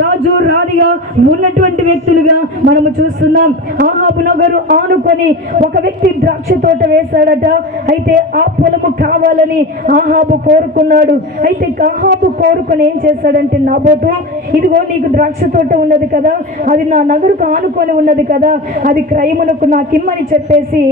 రాజు రాణిగా ఉన్నటువంటి వ్యక్తులుగా మనము చూస్తున్నాం. ఆహాబు నగరు ఆనుకొని ఒక వ్యక్తి ద్రాక్ష తోట వేశాడట. అయితే ఆ పొలము కావాలని ఆహాబు కోరుకున్నాడు. అయితే ఆహాబు కోరుకొని ఏం చేశాడంటే, నాబోతు, ఇదిగో నీకు ద్రాక్ష తోట ఉన్నది కదా, అది నా నగరుకు ఆనుకొని ఉన్నది కదా, అది క్రయమునకు నాకిమ్మని చెప్పేసి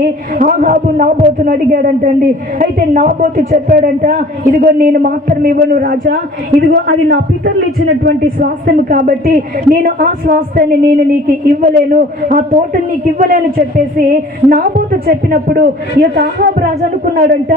ఆహాబు నాబోతును అడిగాడంటండి. అయితే నాబోతు చెప్పాడంట, ఇదిగో నేను మాత్రం ఇవ్వను రాజా, ఇదిగో అది నా పితరులు ఇచ్చినటువంటి స్వాస్థ్యం కాబట్టి నేను ఆ స్వాస్థ్యాన్ని నేను నీకు ఇవ్వలేను, ఆ తోటను నీకు ఇవ్వలేను చెప్పేసి నాబోతు చెప్పినప్పుడు ఈ యొక్క ఆహాబు రాజు అనుకున్నాడంట,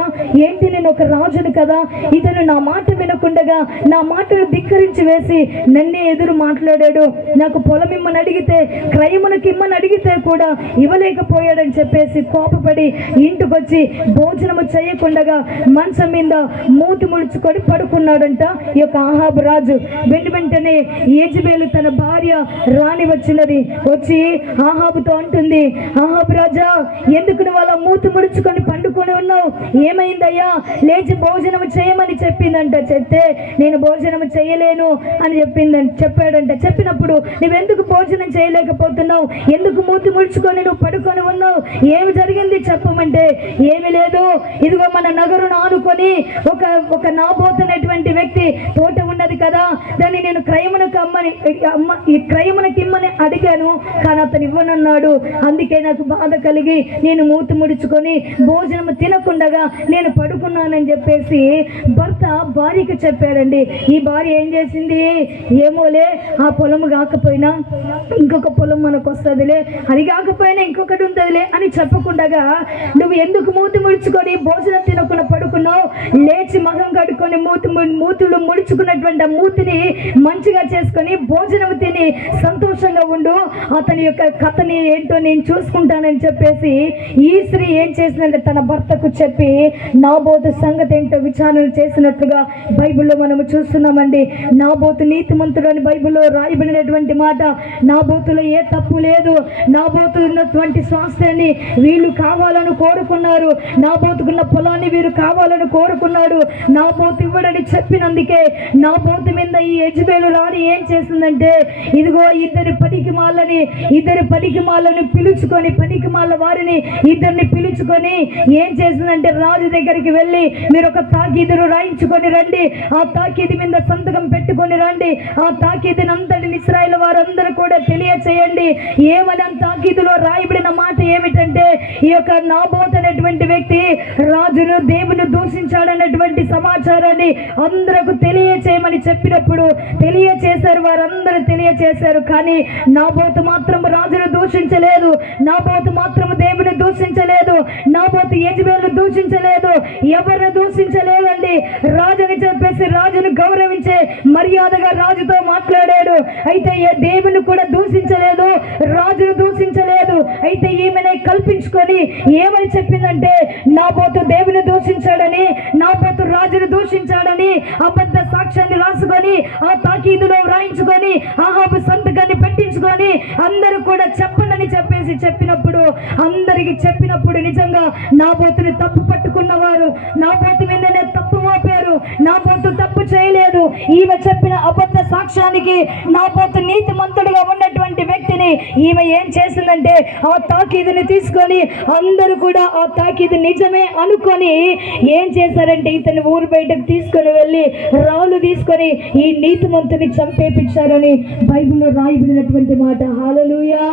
ఏంటి నేను ఒక రాజును కదా, ఇతను నా మాట వినకుండగా నా మాటను ధిక్కరించి వేసి నన్నే ఎదురు మాట్లాడాడు, నాకు పొలం ఇమ్మని అడిగితే క్రయమునకి ఇమ్మని అడిగితే కూడా ఇవ్వలేకపోయాడని చెప్పేసి కోపపడి ఇంటికొచ్చి భోజనము చేయకుండగా మంచం మీద మూతి ముడుచుకొని పడుకున్నాడంట ఈ యొక్క ఆహాబు రాజు. వెంటనే యెజబెలు తన భార్య రాణి వచ్చినది. వచ్చి ఆహాబుతో అంటుంది, ఆహాబు రాజా, ఎందుకు నువ్వు అలా మూతి ముడుచుకొని పండుకొని ఉన్నావు, ఏమైందయ్యా, లేచి భోజనము చేయమని చెప్పిందంట. చెప్తే నేను భోజనము చేయలేను అని చెప్పాడంట. చెప్పినప్పుడు నువ్వెందుకు భోజనం చేయలేకపోతున్నావు, ఎందుకు మూతి ముడుచుకొని నువ్వు పడుకొని ఉన్నావు, ఏమి జరిగింది చెప్పమంటే, ఏమి లేదు, ఇదిగో మన నగరును ఆనుకొని ఒక నాబోతు అనేటువంటి వ్యక్తి తోట ఉన్నది కదా, దాన్ని నేను క్రయమునకు ఇమ్మని అడిగాను, కానీ అతను ఇవ్వనన్నాడు. అందుకే నాకు బాధ కలిగి నేను మూతి ముడుచుకొని భోజనం తినకుండగా నేను పడుకున్నానని చెప్పేసి భర్త భార్యకి చెప్పాడండి. ఈ భార్య ఏం చేసింది, ఏమోలే, ఆ పొలము కాకపోయినా ఇంకొక పొలం మనకు వస్తుందిలే, అది కాకపోయినా ఇంకొకటి ఉంటుందిలే అని చెప్పకుండగా, నువ్వు ఎందుకు మూతి ముడుచుకొని భోజనం తినకుండా పడుకున్నావు, లేచి మగం కడుక్కొని మూతులు ముడుచుకున్నటువంటి ఆ మూతిని మంచిగా చేసుకొని భోజనం తిని సంతోషంగా ఉండు, అతని యొక్క కథని ఏంటో నేను చూసుకుంటానని చెప్పేసి ఈ స్త్రీ ఏం చేసిందంటే తన భర్తకు చెప్పి నాబోతు సంగతి ఏంటో విచారణ చేసినట్లుగా బైబిల్లో మనము చూస్తున్నామండి. నాబోతు నీతిమంతుడు అని బైబిల్లో రాయబడినటువంటి మాట. నాబోతులో ఏ తప్పు లేదు. నాబోతు ఉన్నటువంటి స్వాస్థ్యాన్ని వీళ్ళు కావాలని కోరుకున్నారు, నాబోతుకున్న పొలాన్ని వీరు కావాలని కోరుకున్నాడు. నాబోతు ఇవ్వడని చెప్పినందుకే నాబోతు మీద ఈ యెజబెలు రాణి ఏం చేసిందంటే, ఇదిగో ఇద్దరి పనికి మాలని పిలుచుకొని, పనికి మాల వారిని ఇద్దరిని పిలుచుకొని ఏం చేసిందంటే, రాజు దగ్గరికి వెళ్ళి మీరు ఒక తాకీదును రాయించుకొని రండి, ఆ తాకీదు మీద సంతకం పెట్టుకొని రండి, ఆ తాకీదుని అంతటిని ఇశ్రాయేలు వారందరూ కూడా తెలియచేయండి. ఏమని తాకీదులో రాయబడిన మాట ఏమిటంటే, ఈ యొక్క నాబోతు అనేటువంటి వ్యక్తి రాజును దేవుని దూషించాడన్నటువంటి సమాచారాన్ని అందరకు తెలియచేయమని చెప్పినప్పుడు తెలియచేశారు, వారందరూ తెలియచేశారు. కానీ నాబోతు మాత్రం రాజును దూషించలేదు, నాబోతు మాత్రం దేవుని దూషించలేదు, నాబోతు యెజబెలు దూషించలేదు, ఎవరిని దూషించలేదండి. రాజుని చెప్పేసి రాజును గౌరవించే మర్యాదగా రాజుతో మాట్లాడాడు. అయితే దేవుని కూడా దూషించలేదు, రాజును దూషించలేదు. అయితే ఈమెనే కల్పించుకొని ఏమని చెప్పిందంటే, నాబోతు దేవుని దూషించాడని, నాబోతు రాజును దూషించాడని అబద్ధ సాక్ష్యాన్ని రాసుకొని ఆ తాకీదులో వ్రాయించుకొని ఆహాబు సంతకాన్ని పెట్టించుకొని అందరూ కూడా చెప్పండి చెప్పేసి అందరికి చెప్పినప్పుడు నిజంగా నాబోతుని తప్పు పట్టుకున్నవారు నాబోతు మీదనే తప్పు మోపారు. నాబోతు తప్పు చేయలేదు. ఈమె చెప్పిన అబద్ధ సాక్ష్యానికి నాబోతు నీతిమంతుడిగా ఉన్నటువంటి వ్యక్తిని ఈమె ఏం చేసిందంటే, ఆ తాకీదుని తీసుకొని అందరూ కూడా ఆ తాకీదు నిజమే అనుకొని ఏం చేశారంటే, ఇతని ఊరు బయటకు తీసుకొని వెళ్ళి రాళ్ళు తీసుకొని ఈ నీతిమంతుని చంపేపించారని బైబిల్లో రాయబడినటువంటి మాట. హల్లెలూయా.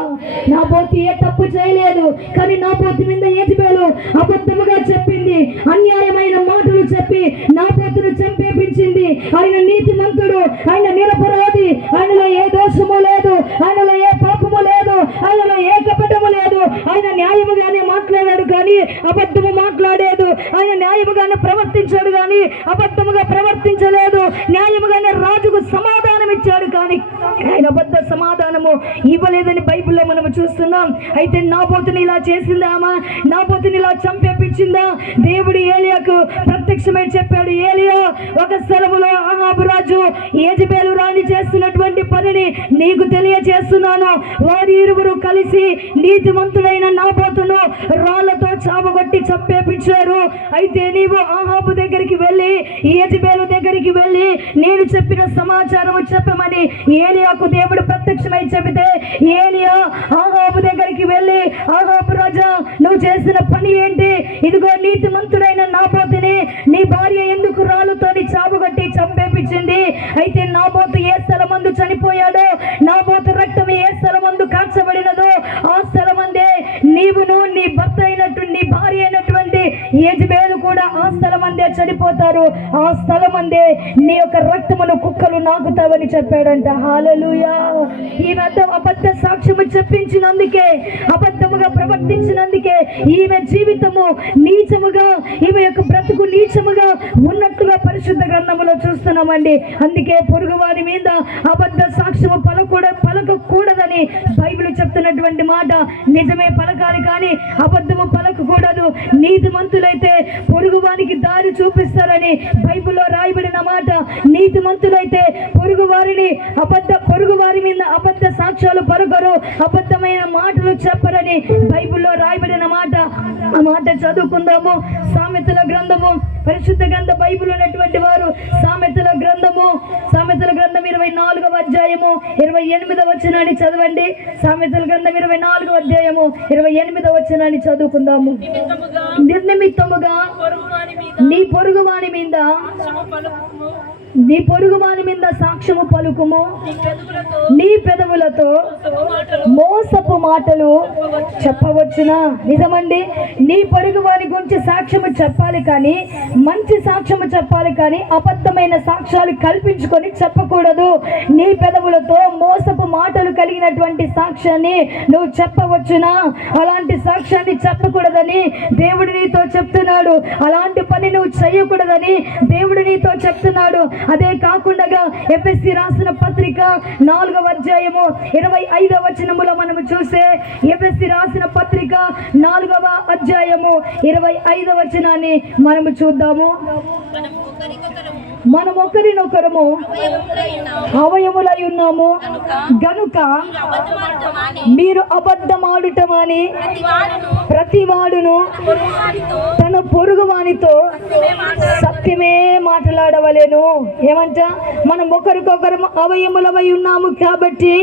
నాబోతు ఏ తప్పు చేయలేదు, కానీ నాబోతు మీద యెజబెలు అబద్ధముగా చెప్పింది, అన్యాయమైన మాటలు చెప్పి నాబోతును చంపేపించింది. ఆయన నీతిమంతుడు, ఆయన నిరపరాధి, ఆయనలో ఏ దోషము లేదు, ఆయనలో ఏ పాపము లేదు, ఆయనలో ఏ కపటము లేదు. ఆయన న్యాయముగానే మాట్లాడాడు కానీ అబద్ధము మాట్లాడలేదు. ఆయన న్యాయముగానే ప్రవర్తించాడు కానీ అబద్ధముగా ప్రవర్తించలేదు. న్యాయముగానే రాజుకు సమాధానం ఇచ్చాడు కానీ ఆయన అబద్ధ సమాధానము ఇవ్వలేదని బైబిల్లో మనము చూస్తున్నాం. అయితే నాబోతుని ఇలా చేసిందా, నాబోతుని ఇలా చంపేపించిందా? దేవుడు ఏలియాకు ప్రత్యక్షమై చెప్పాడు, ఏలియా ఒక స్థలములో ఆహాబు రాజు యెజబెలు రాణి చేస్తున్నటువంటి పనిని నీకు తెలియజేస్తున్నాను. వారి ఇరువురు కలిసి నీతిమంతుడైన నాబోతును రాళ్లతో చావగొట్టి చంపేపించారు. అయితే నీవు ఆహాబు దగ్గరికి వెళ్ళి యెజెబెలు దగ్గరికి వెళ్ళి నేను చెప్పిన సమాచారం చెప్పమని ఏలియాకు దేవుడు ప్రత్యక్షమై చెబితే ఏలియా ఆహాబు దగ్గరికి వెళ్ళి, ఆహాబు రాజా, నువ్వు చేసిన పని ఏంటి? ఇదిగో నీతిమంతుడైన నాబోతుని నీ భార్య ఎందుకు రాళ్ళతోని చావుగట్టి చంపేపించింది? అయితే నాబోతు ఏ స్థలమందు చనిపోయాడో, నాబోతు రక్తం ఏ స్థలమందు కాల్చబడినదో ఆ స్థలమందే నీవును నీ భర్త అయినట్టు నీ భార్య అయినటువంటి యెజెబెలు కూడా ఆ స్థలమందే చనిపోతారు. ఆ స్థలమందే నీ యొక్క రక్తమును కుక్కలు నాకుతావని చెప్పాడంట. హల్లెలూయా. ఈమె అబద్ధ సాక్ష్యము చెప్పించినందుకే, అబద్ధముగా ప్రవర్తించినందుకే ఈమె జీవితము నీచముగా, ఈమె యొక్క బ్రతుకు నీచముగా ఉన్నట్టుగా పరిశుద్ధ గ్రంథములో చూస్తున్నామండి. అందుకే పొరుగువారి మీద అబద్ధ సాక్ష్యము పలకకూడదని బైబిల్ చెప్తున్నటువంటి మాట. నిజమే పలకాలి కానీ అబద్ధము పలకకూడదు. నీతిమంతులైతే పొరుగువానికి దారి చూపిస్తారని బైబిల్లో రాయబడిన మాట. నీతిమంతులైతే పొరుగువారి మీద అబద్ధ సాక్ష్యాలు పలుకరు, అబద్ధమైన మాటలు చెప్పరని బైబిల్లో రాయబడిన మాట. ఆ మాట చదువుకుందాము. సామెతల గ్రంథము, పరిశుద్ధ గ్రంథ బైబిల్ ఉన్నటువంటి వారు సామెతల గ్రంథం 24వ అధ్యాయము 28వ వచనాన్ని చదవండి. సామెతల గ్రంథం 24వ అధ్యాయము 28వ వచనాన్ని చదువుకుందాము. నిర్నిమిత్తముగా నీ పొరుగువాని మీద సాక్ష్యము పలుకుము, నీ పెదవులతో మోసపు మాటలు చెప్పవచ్చునా? నిజమండి. నీ పొరుగు వారి గురించి సాక్ష్యము చెప్పాలి కానీ, మంచి సాక్ష్యము చెప్పాలి కానీ అబద్ధమైన సాక్ష్యాలు కల్పించుకొని చెప్పకూడదు. నీ పెదవులతో మోసపు మాటలు కలిగినటువంటి సాక్ష్యాన్ని నువ్వు చెప్పవచ్చునా? అలాంటి సాక్ష్యాన్ని చెప్పకూడదని దేవుడు నీతో చెప్తున్నాడు. అలాంటి పని నువ్వు చేయకూడదని దేవుడు నీతో చెప్తున్నాడు. అదే కాకుండా ఎఫెసీ రాసిన పత్రిక 4వ అధ్యాయము 25వ వచనములో మనము చూస్తే, ఎఫెసీ రాసిన పత్రిక 4వ అధ్యాయము 25వ వచనాన్ని మనము చూద్దాము. మనం ఒకరినొకరము అవయములై ఉన్నాము గనుక మీరు అబద్ధమాడుటమాని ప్రతివాడును తన పొరుగువానితో సత్యమే మాట్లాడవలెను. ఏమంట? మనం ఒకరికొకరు అవయములమై ఉన్నాము కాబట్టి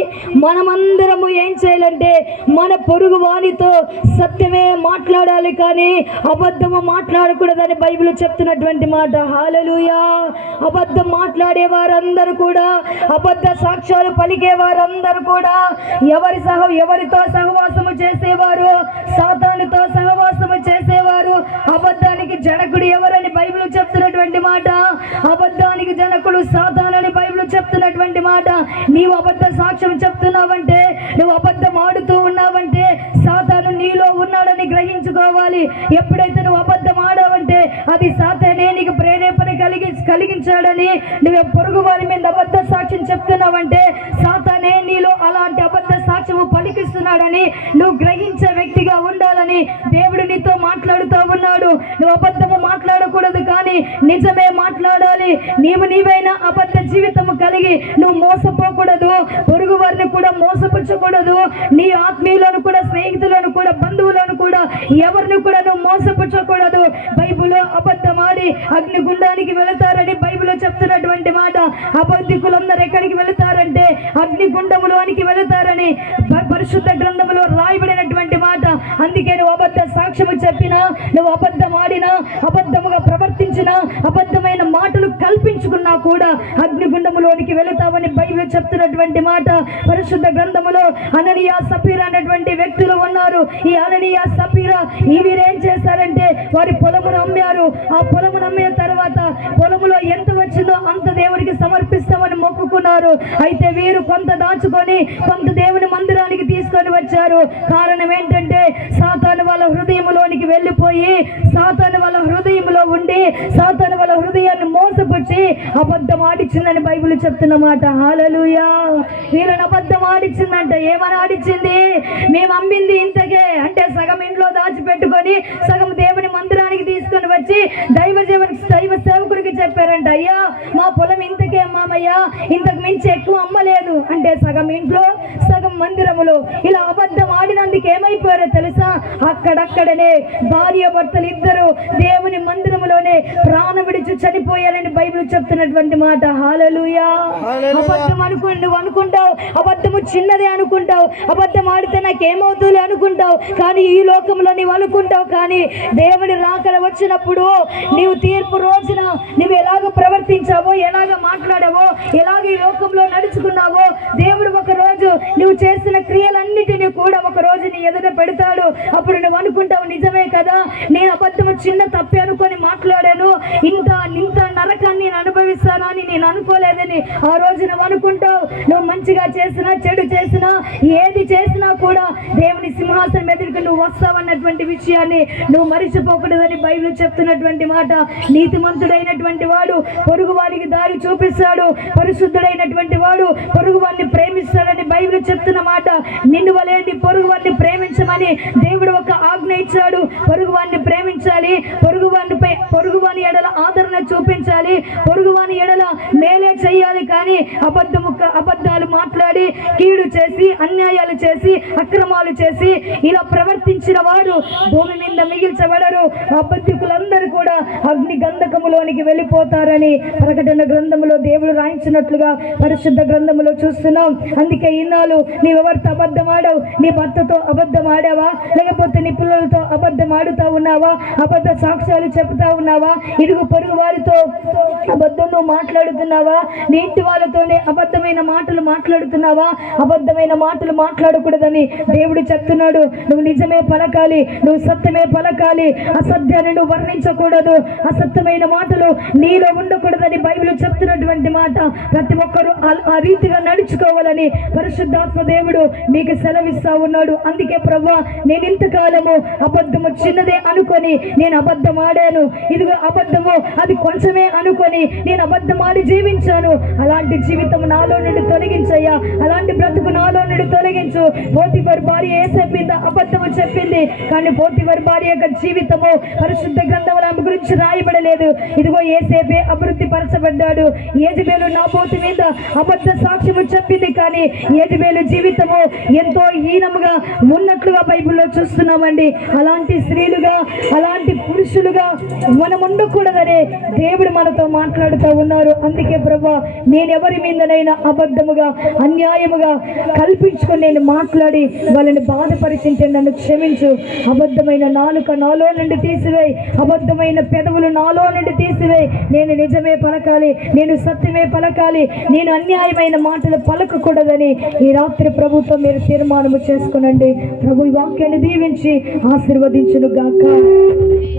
మనమందరము ఏం చేయాలంటే మన పొరుగు వానితో సత్యమే మాట్లాడాలి కానీ అబద్ధము మాట్లాడకూడదని బైబిల్ చెప్తున్నటువంటి మాట. హల్లెలూయా. అబద్ధం మాట్లాడే వారందరూ కూడా, అబద్ధ సాక్ష్యాలు పలికే వారందరూ కూడా ఎవరితో సహవాసము చేసేవారు? సాతానుతో సహవాసము చేసేవారు. అబద్ధానికి జనకుడు ఎవరని బైబిల్ చెప్తున్నటువంటి మాట. అబద్ధానికి జనకుడు సాతానని బైబిల్ చెప్తున్నటువంటి మాట. నీవు అబద్ధ సాక్ష్యం చెప్తున్నావంటే, నువ్వు అబద్ధం ఆడుతూ ఉన్నావంటే సాతాను నీలో ఉన్నాడని గ్రహించుకోవాలి. ఎప్పుడైతే నువ్వు అబద్ధం ఆడావంటే అది సాతానే నీకు ప్రేరేపణ కలిగించాడని, నువ్వు పొరుగు వారి మీద అబద్ధ సాక్ష్యం చెప్తున్నావంటే సాతానే నీలో అలాంటి అబద్ధ సాక్ష్యము పలికిస్తున్నాడని నువ్వు గ్రహించే వ్యక్తిగా ఉండాలని దేవుడు నీతో మాట్లాడుతూ ఉన్నాడు. నువ్వు అబద్ధము మాట్లాడకూడదు కానీ నిజమే మాట్లాడాలి. నీవైనా అబద్ధ జీవితము కలిగి నువ్వు మోసపోకూడదు. పొరుగు వారిని కూడా మోసపుచ్చకూడదు. నీ ఆత్మీయులను కూడా, స్నేహితులను కూడా, బంధువులను కూడా, ఎవరిని కూడా నువ్వు మోసపుచ్చకూడదు. బైబిల్లో అబద్ధమాడి అగ్నిగుండానికి వెళతారని బైబిల్లో చెప్తున్నటువంటి మాట. అబద్ధికులందరూ ఎక్కడికి వెళతారంటే అగ్నిగుండములోనికి వెళతారని పరిశుద్ధ గ్రంథములో రాయబడినటువంటి మాట. అందుకే నువ్వు అబద్ధ సాక్ష్యము చెప్పినా, నువ్వు అబద్ధం ఆడినా, అబద్ధముగా ప్రవర్తించినా, అబద్ధమైన మాటలు కల్పించుకున్నా కూడా అగ్నిగుండములోనికి వెళతావని బైబిల్ చెప్తున్నటువంటి మాట. పరిశుద్ధ గ్రంథములో అననీయ సఫీరా అనేటువంటి వ్యక్తులు ఉన్నారు. ఈ అననీయ సఫీరా వీరేం చేశారంటే వారి పొలమును అమ్మారు. ఆ పొలమును అమ్మిన తర్వాత పొలములో ఎంత వచ్చిందో అంత దేవుడికి సమర్పిస్తామని మొక్కుకున్నారు. అయితే వీరు కొంత దాచుకొని కొంత దేవుని మందిరానికి తీసుకొని వచ్చారు. కారణం ఏంటంటే సాతాను వాళ్ళ హృదయంలోనికి వెళ్ళిపోయి, సాతాను వాళ్ళ హృదయంలో ఉండి, సాతాను వాళ్ళ హృదయాన్ని మోసపుచ్చి అబద్ధం ఆడిచ్చిందని బైబిల్ చెప్తున్నమాట. హల్లెలూయా. వీళ్ళని అబద్ధం ఆడిచ్చిందంట. ఏమని ఆడిచ్చింది? మేము అమ్మింది ఇంతకే అంటే సగం ఇంట్లో దాచిపెట్టుకొని సగం దేవుని మందిరానికి తీసుకొని వచ్చి దైవ సేవకుడికి చెప్పారంట, అయ్యా మా పొలం ఇంతకే అమ్మామయ్యా, ఇంతకు మించి ఎక్కువ అమ్మలేదు అంటే సగం ఇంట్లో సగం మందిరములో. ఇలా అబద్ధం ఆడినందుకు ఏమైపోయారో తెలుసా? అక్కడక్కడనే భార్య భర్తలు ఇద్దరు దేవుని మందిరములోనే ప్రాణం విడిచి చనిపోయారని బైబిల్ చెప్తున్నటువంటి మాట. హల్లెలూయా. అబద్ధం నువ్వు అనుకుంటావు అబద్ధము చిన్నదే అనుకుంటావు, అబద్ధం ఆడితే నాకేమవుతుంది అనుకుంటావు, కానీ ఈ లోకంలో నీవు అనుకుంటావు. కానీ దేవుని రాకడ వచ్చినప్పుడు నీవు తీర్పు రోజున నువ్వు ఎలాగ ప్రవర్తించావో, ఎలాగ మాట్లాడావో, ఎలాగ ఈ లోకంలో నడుచుకున్నావో దేవుడు ఒక రోజు నువ్వు చేసిన క్రియలన్నిటినీ కూడా ఒక రోజు నీ ఎదుట పెడతాడు. అప్పుడు నువ్వు అనుకుంటావు, నిజమే కదా, నేను అబద్ధము చిన్న తప్పే అనుకొని మాట్లాడాను, ఇంత నరకాన్ని నేను అనుభవిస్తానా అని నేను అనుకోలేదని ఆ రోజు నువ్వు అనుకుంటావు. నువ్వు మంచిగా చేసినా చెడు చేసినా ఏది చేసినా కూడా దేవుని సింహాసనం ఎదురుకు నువ్వు వస్తావన్నటువంటి విషయాన్ని నువ్వు మరిచిపోకూడదని బైబిల్ చెప్తున్నటువంటి మాట. నీతిమంతుడైనటువంటి వాడు పొరుగు వారికి దారి చూపిస్తాడు, పరిశుద్ధుడైనటువంటి వాడు పొరుగు వారిని ప్రేమిస్తాడని బైబిల్ చెప్తున్న మాట. నిన్ను వలేండి పొరుగు వారిని ప్రేమించమని దేవుడు ఒక ఆజ్ఞ ఇచ్చాడు. పొరుగు వారిని ప్రేమించాలి, పొరుగు వారి ఎడల ఆదరణ చూపించాలి, పొరుగు వారి ఎడల మేలే చెయ్యాలి. కానీ అబద్ధాలు మాట్లాడి కీడు చేసి అన్యాయాలు చేసి అక్రమాలు చేసి ఇలా ప్రవర్తించిన వారు భూమి మీద మిగిల్చబడరు. అబద్ధికులందరూ కూడా అగ్ని గంధకములోనికి వెళ్ళిపోతారని ప్రకటన గ్రంథములో దేవుడు రాయించినట్లుగా పరిశుద్ధ గ్రంథములో చూస్తున్నాం. అందుకే ఇన్నాళ్ళు నీవెవరితో అబద్ధం ఆడావు? నీ భర్తతో అబద్ధం ఆడావా? లేకపోతే నీ పిల్లలతో అబద్ధం ఆడుతూ ఉన్నావా? అబద్ధ సాక్ష్యాలు చెప్తా ఉన్నావా? ఇరుగు పొరుగు వారితో అబద్ధం మాట్లాడుతున్నావా? నీ ఇంటి వాళ్ళతోనే అబద్ధమైన మాటలు మాట్లాడుతున్నావా? అబద్ధమైన మాటలు మాట్లాడకూడదని దేవుడు చెప్తున్నాడు. నువ్వు నిజమే పలకాలి, నువ్వు సత్యమే పలకాలి, అసత్యాన్ని నువ్వు వర్ణించకూడదు, అసత్యమైన మాటలు నీలో ఉండకూడదని బైబిల్ చెప్తున్నటువంటి మాట. ప్రతి ఒక్కరూ ఆ రీతిగా నడుచుకోవాలని పరిశుద్ధాత్మ దేవుడు మీకు సెలవిస్తా ఉన్నాడు. అందుకే ప్రభువా, నేను ఇంతకాలము అబద్ధము చిన్నదే అనుకొని నేను అబద్ధం ఆడాను, ఇదిగో అబద్ధము అది కొంచెమే అనుకొని నేను అబద్ధం ఆడి జీవించాను. అలాంటి జీవితం నాలో నుండి తొలగించయ్యా, అలాంటి బ్రతుకు నాలో నుండి తొలగించు. పోతిఫర్ భార్య యేసేపు మీద అబద్ధము చెప్పింది, కానీ పోతిఫర్ భార్య యొక్క జీవితము పరిశుద్ధ గ్రంథంలో ఆమె గురించి రాయబడలేదు. ఇదిగో యేసేపే అభివృద్ధి పరచబడ్డాడు. యెజబెలు నాబోతు మీద అబద్ధ సాక్ష్యము చెప్పింది, కానీ యెజబెలు జీవితము ఎంతో హీనముగా ఉన్నట్లుగా బైబిల్లో చూస్తున్నామండి. అలాంటి స్త్రీలుగా అలాంటి పురుషులుగా మనం ఉండకూడదనే దేవుడు మనతో మాట్లాడుతూ ఉన్నారు. అందుకే ప్రభువా, నేను ఎవరి మీదనైనా అబద్ధముగా అన్యాయముగా కల్పించుకొని నేను మాట్లాడి వాళ్ళని బాధపరిచింటే నన్ను క్షమించు. అబద్ధమైన నాలుక నాలో నుండి తీసివేయి, అబద్ధమైన పెదవులు నాలో నుండి తీసివేయి. నేను నిజమే పలకాలి, నేను సత్యమే పలకాలి, నేను అన్యాయమైన మాటలు పలకకూడదని ఈ రాత్రి ప్రభుత్వం మీరు తీర్మానము చేసుకునండి. ప్రభు ఈ వాక్యాన్ని దీవించి ఆశీర్వదించును గాక.